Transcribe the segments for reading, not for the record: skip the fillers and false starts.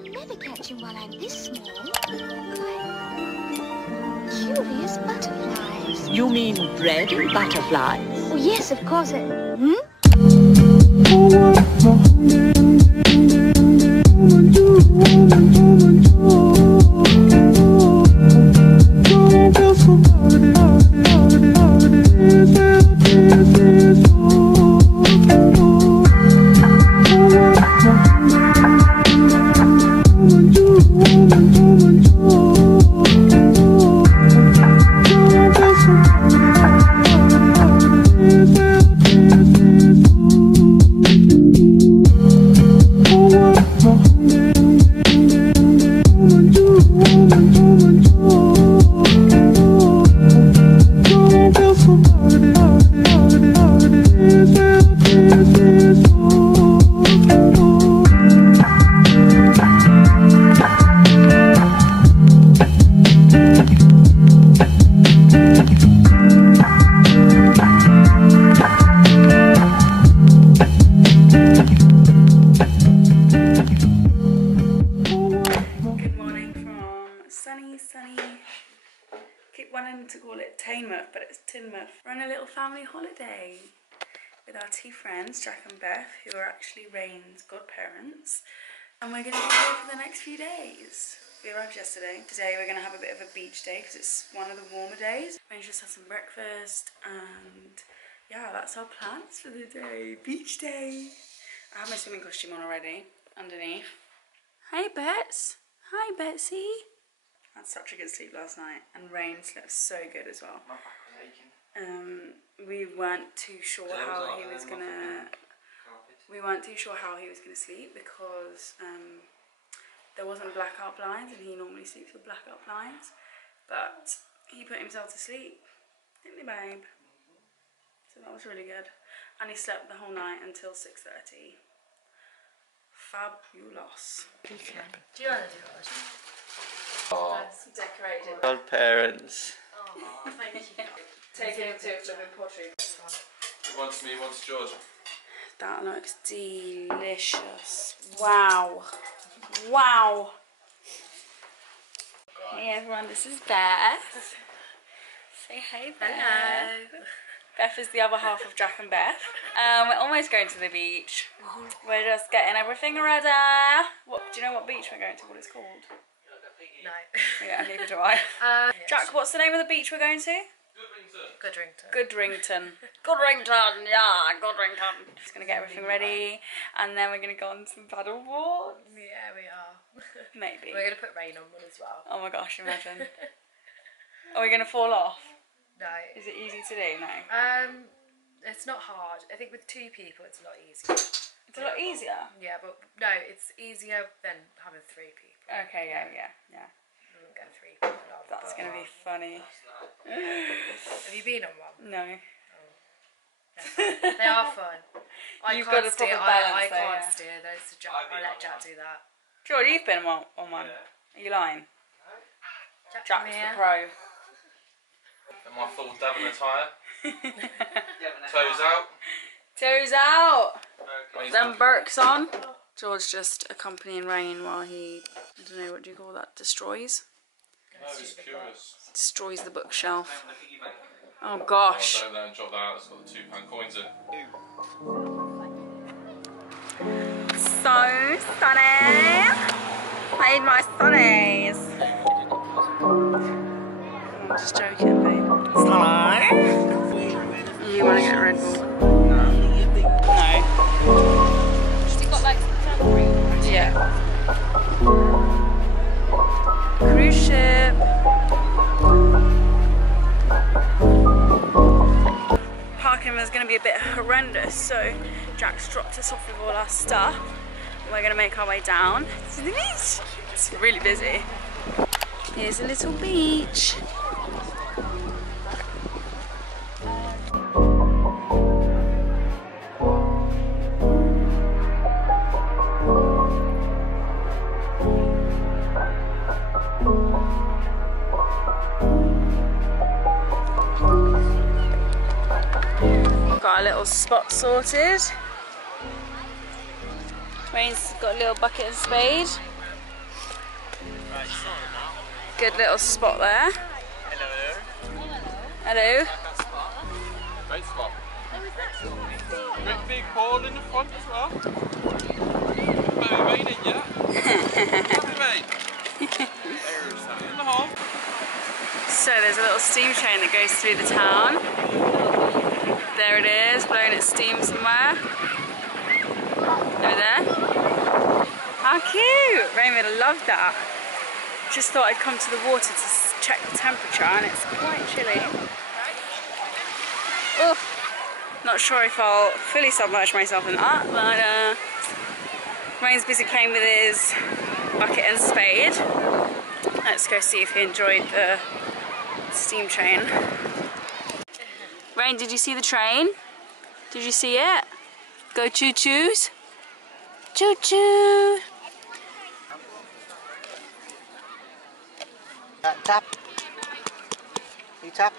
I'll never catch him while I'm this small. Why, curious butterflies. You mean bread and butterflies? Oh, yes, of course. Keep wanting to call it Teignmouth, but it's Teignmouth. We're on a little family holiday with our two friends, Jack and Beth, who are actually Rain's godparents, and we're going to be here for the next few days. We arrived yesterday. Today we're going to have a bit of a beach day because it's one of the warmer days. Rain just had some breakfast, and yeah, that's our plans for the day. Beach day. I have my swimming costume on already underneath. Hey Bets. Hi Betsy. I had such a good sleep last night, and Rain slept so good as well. We weren't too sure how he was gonna. Sleep because there wasn't blackout blinds, and he normally sleeps with blackout blinds. But he put himself to sleep, didn't he, babe? So that was really good, and he slept the whole night until 6:30. Fabulous. Do you want to do it? Oh, decorated. Godparents. Oh, thank you. Taking him to flipping pottery. Once me, once George. That looks delicious. Wow. Wow. Hey everyone, this is Beth. Say hey, Beth. Hello. Beth is the other half of Jack and Beth. We're almost going to the beach. We're just getting everything ready. Do you know what beach we're going to? What it's called? No. Yeah, neither do I. Jack, what's the name of the beach we're going to? Goodrington. Goodrington. Goodrington, yeah, Goodrington. Just going to get everything ready, and then we're going to go on some paddle boards. Yeah, we are. Maybe. We're going to put Rain on one as well. Oh my gosh, imagine. Are we going to fall off? No. Is it easy to do? No. It's not hard. I think with two people it's a lot easier. It's a lot easier? Yeah, but no, it's easier than having three people. Okay, yeah. We won't get three people on. That's going to be funny. Have you been on one? No. They are fun. You've got a proper balance I though, can't yeah. steer those, so Jack, I'll let Jack do that. George, you've been on one. Are you lying? Jack's the pro. In my full Devon attire. Toes out. Toes out. Them Birks on. George just accompanying Rain while he, I don't know, what do you call that, destroys? No, he's curious. Destroys the bookshelf. Oh gosh. Don't let him drop that out, it's got the £2 coins in. So sunny. Made my sunnies. I'm just joking, babe. Sunny. You want to get a Red Bull? No. You've got like some green. Yeah. Cruise ship. Parking was going to be a bit horrendous, so Jack's dropped us off with all our stuff. We're going to make our way down to the beach. It's really busy. Here's a little beach. Got a little spot sorted. Rain's got a little bucket and spade. Good little spot there. Hello. Hello. Great spot. Great big hole in the front as well. Very raining, yeah? Happy rain. There's that in the hole. So there's a little steam train that goes through the town. There it is, blowing its steam somewhere. Over there. How cute! Raymond loved that. Just thought I'd come to the water to check the temperature, and it's quite chilly. Oh, not sure if I'll fully submerge myself in that, but Rain's busy playing with his bucket and spade. Let's go see if he enjoyed the steam train. Rain, did you see the train? Did you see it? Go choo-choos. Choo-choo. Tap. You tap.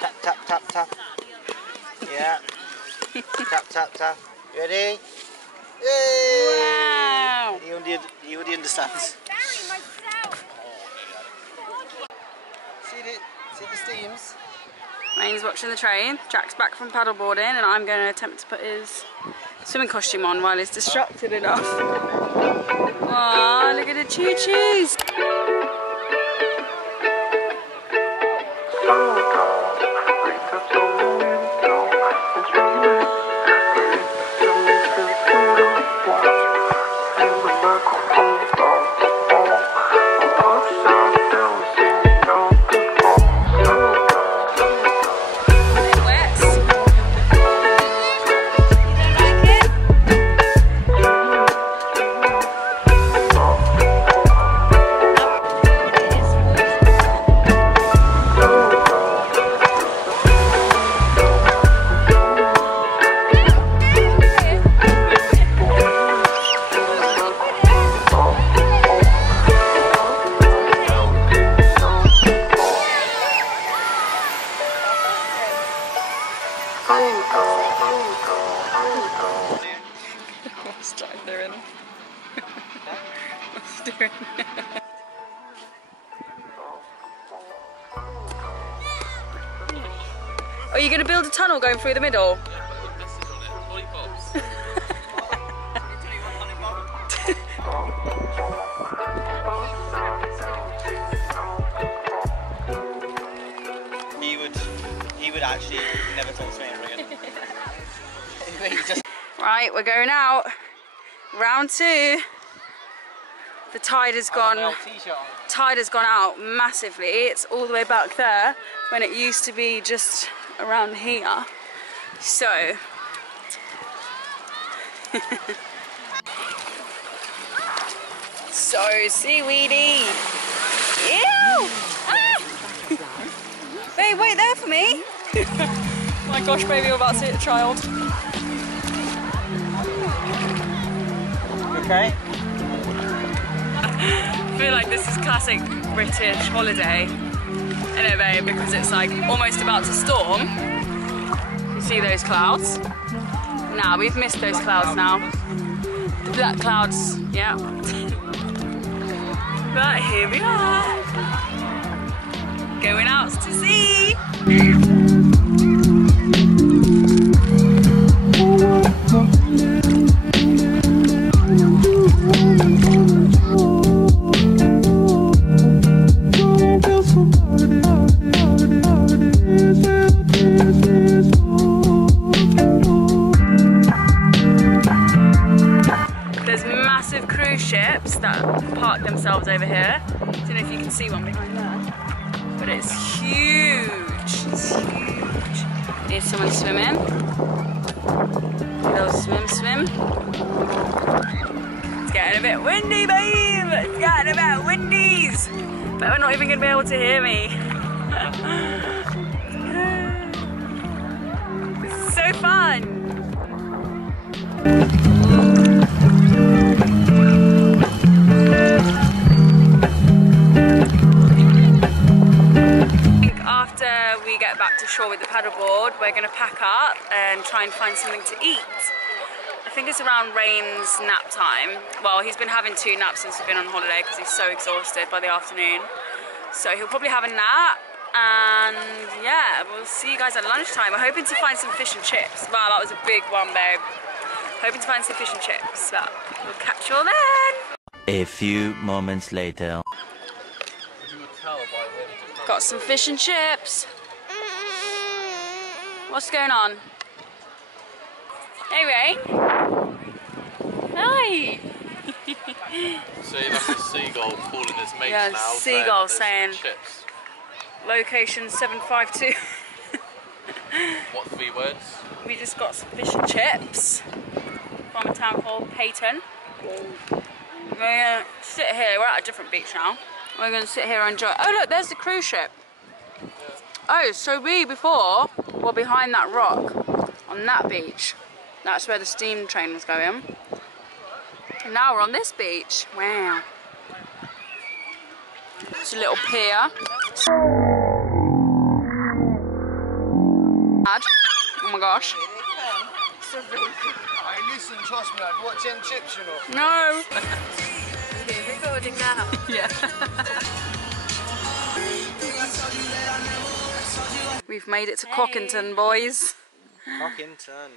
Tap, tap, tap, tap. Yeah. Tap, tap, tap. Ready? Yay! Wow. He already understands. See the steams? Rain's watching the train. Jack's back from paddleboarding, and I'm going to attempt to put his swimming costume on while he's distracted enough. Aww, look at the choo-choos. What's Jack doing? What's he doing? Are you going to build a tunnel going through the middle? He would actually never talk to me again. Right, we're going out. Round 2. The tide has gone out massively. It's all the way back there when it used to be just around here. So so seaweedy. Ew! Ah! Babe, wait there for me. My gosh, baby, we're about to hit a child. Okay. I feel like this is classic British holiday. I know, babe, because it's like almost about to storm. You see those clouds? Nah, we've missed those clouds now. The black clouds, yeah. But here we are. Going out to sea. There's massive cruise ships that park themselves over here. I don't know if you can see one behind there, but it's huge. It's huge. There's someone swimming. Little swim. It's getting a bit windy, babe. It's getting a bit windies. But we're not even going to be able to hear me. It's so fun. After we get back to shore with the paddleboard, we're going to pack up and try and find something to eat. I think it's around Rain's nap time. Well, he's been having 2 naps since he's been on holiday because he's so exhausted by the afternoon. So he'll probably have a nap, and yeah, we'll see you guys at lunchtime. We're hoping to find some fish and chips. Wow, that was a big one, babe. Hoping to find some fish and chips, but we'll catch you all then. A few moments later. Got some fish and chips. What's going on? Hey, Ray. Hi. See, that's a seagull calling his mates Yeah, now. seagull saying Chips. location 752. What 3 words? We just got some fish and chips from a town called Peyton. We're gonna sit here. We're at a different beach now. We're gonna sit here and enjoy. Oh look, there's the cruise ship. Oh, so we before were behind that rock on that beach. That's where the steam train was going. And now we're on this beach. Wow. It's a little pier. Oh my gosh. Hey, listen, trust me, I'd watch them chips, you know. No. We're recording now. Yeah. We've made it to Cockington, boys. Cockington.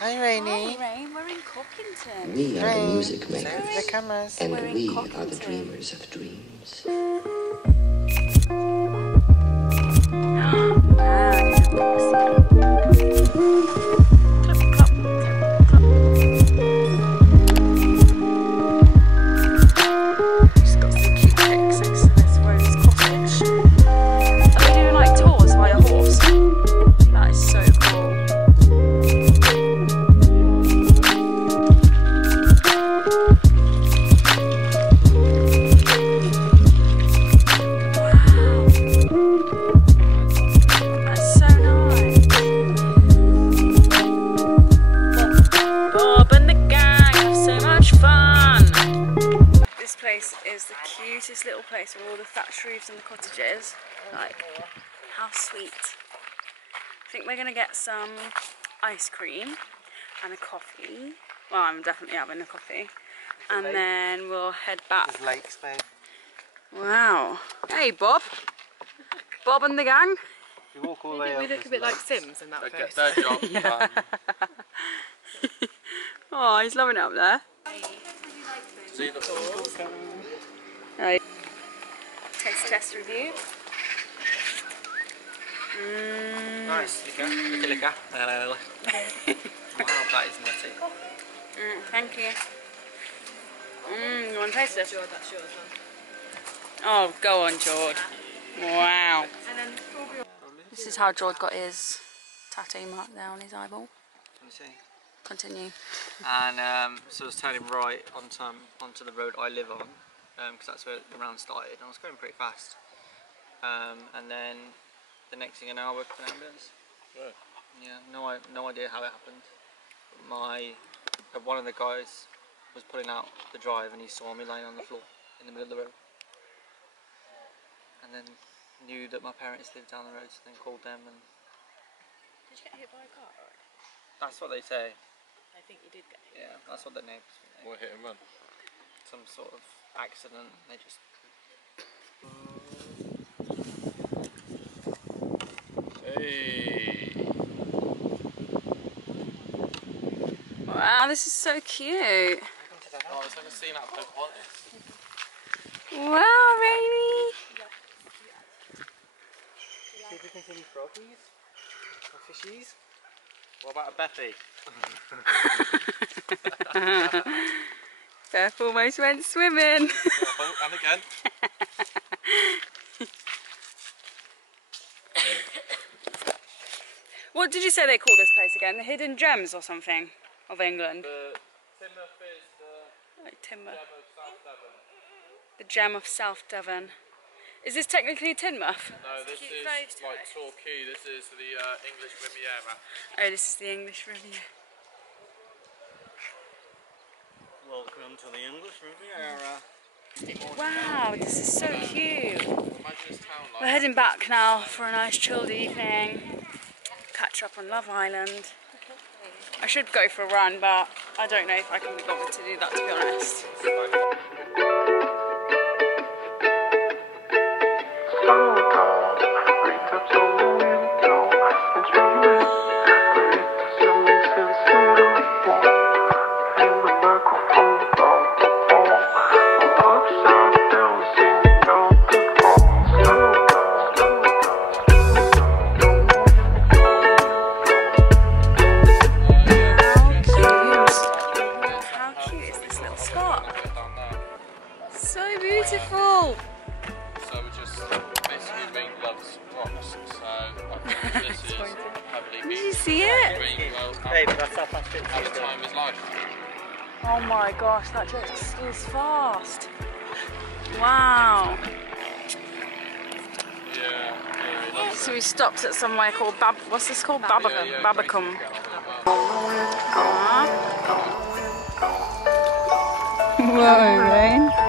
Hi, Rainy. Rain, we're in Cockington. We are the music The makers, cameras. and We're in we are Cockington. the dreamers of dreams. She's got some cute pics next to this Rose cottage. Are they doing like tours by a horse? That is so cool. That's so nice. Bob and the gang have so much fun. This place is the cutest little place with all the thatched roofs and the cottages. Like, how sweet. I think we're gonna get some ice cream and a coffee. Well, I'm definitely having a coffee. And then we'll head back. There's lakes, babe. Wow. Hey, Bob. Bob and the gang. You walk all the way We up. look a bit like Sims in that They get photo. their job done. Oh, he's loving it up there. See the Right. Taste test review. Nice. Liquor, liquor. Hello. Wow, that is nutty. Thank you. You want to taste this? Sure, that's yours, huh? Oh, go on, George. Wow. And then This is how George got his tattoo mark there on his eyeball. Can you see? Continue. And so I was turning right onto the road I live on, because that's where the round started. And I was going pretty fast. And then the next thing I know, I worked for an ambulance. Yeah, no idea how it happened. One of the guys was pulling out the drive and he saw me lying on the floor in the middle of the road. And then knew that my parents lived down the road, so then called them. And did you get hit by a car? Or? that's what they say. I think you did get hit. Yeah, that's what the neighbours think. What, hit and run? Some sort of accident. They just. Hey. Wow, this is so cute. Oh, it's like a scene out of Pocahontas. Wow, Rainy. See if we can see any froggies or fishies. What about a Bethy? Beth almost went swimming. And again. What did you say they call this place again? The Hidden Gems or something of England? The Teignmouth is the Like Teignmouth. gem of South Devon. The Gem of South Devon. Is this technically Teignmouth? No, this cute is photo. like Torquay. This is the English Riviera. Oh, this is the English Riviera. Welcome to the English Riviera. Wow, this is so cute. We're heading back now for a nice chilled evening. Catch up on Love Island. I should go for a run, but I don't know if I can be bothered to do that, to be honest. Beautiful. So we just basically made loves rocks. So this is heavily beach. Did you see it? Babe, that's our fast At the time is life. Oh my gosh, that just is fast. Wow. Yeah. So we stopped at somewhere called what's this called? Babbacombe. Whoa, rain.